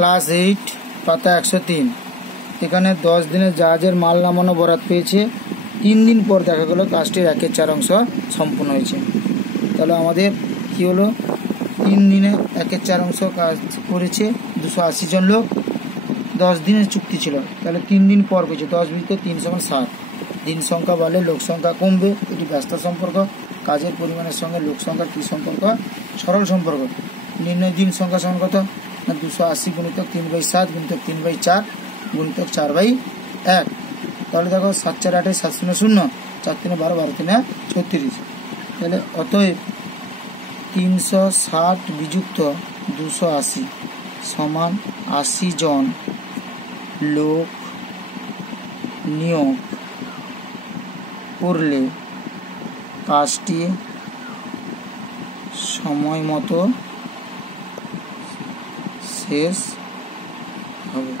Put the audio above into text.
Class 8 পাতা 103। এখানে 10 দিনের জাহাজের মাল নামানো বরাত পেয়েছে। 3 দিন পর দেখা গেল কাজটির 1/4 অংশ সম্পূর্ণ হয়েছে। তাহলে আমাদের কি হলো, 3 দিনে 1/4 অংশ কাজ করেছে 280 জন লোক। 10 দিনের চুক্তি ছিল, তাহলে 3 দিন পর পেয়েছে। 10 × 3 = 7। দিন সংখ্যা বাড়লে লোক সংখ্যা কমবে, এটি ব্যস্ত সম্পর্ক। কাজের পরিমাণের সঙ্গে লোক সংখ্যার কী সম্পর্ক? সরল সম্পর্ক। নির্ণয় দিন সংখ্যা সমান কত না 280 × 3/7 × 3/4 × 4/1। তাহলে দেখো 7 4 8 7 0 0, 4 3 12 12 3 36। তাহলে অতএব 360 বিযুক্ত 280 সমান 80 জন লোক নিয়োগ করলে কাজটি সময় মতো শেষ হবে।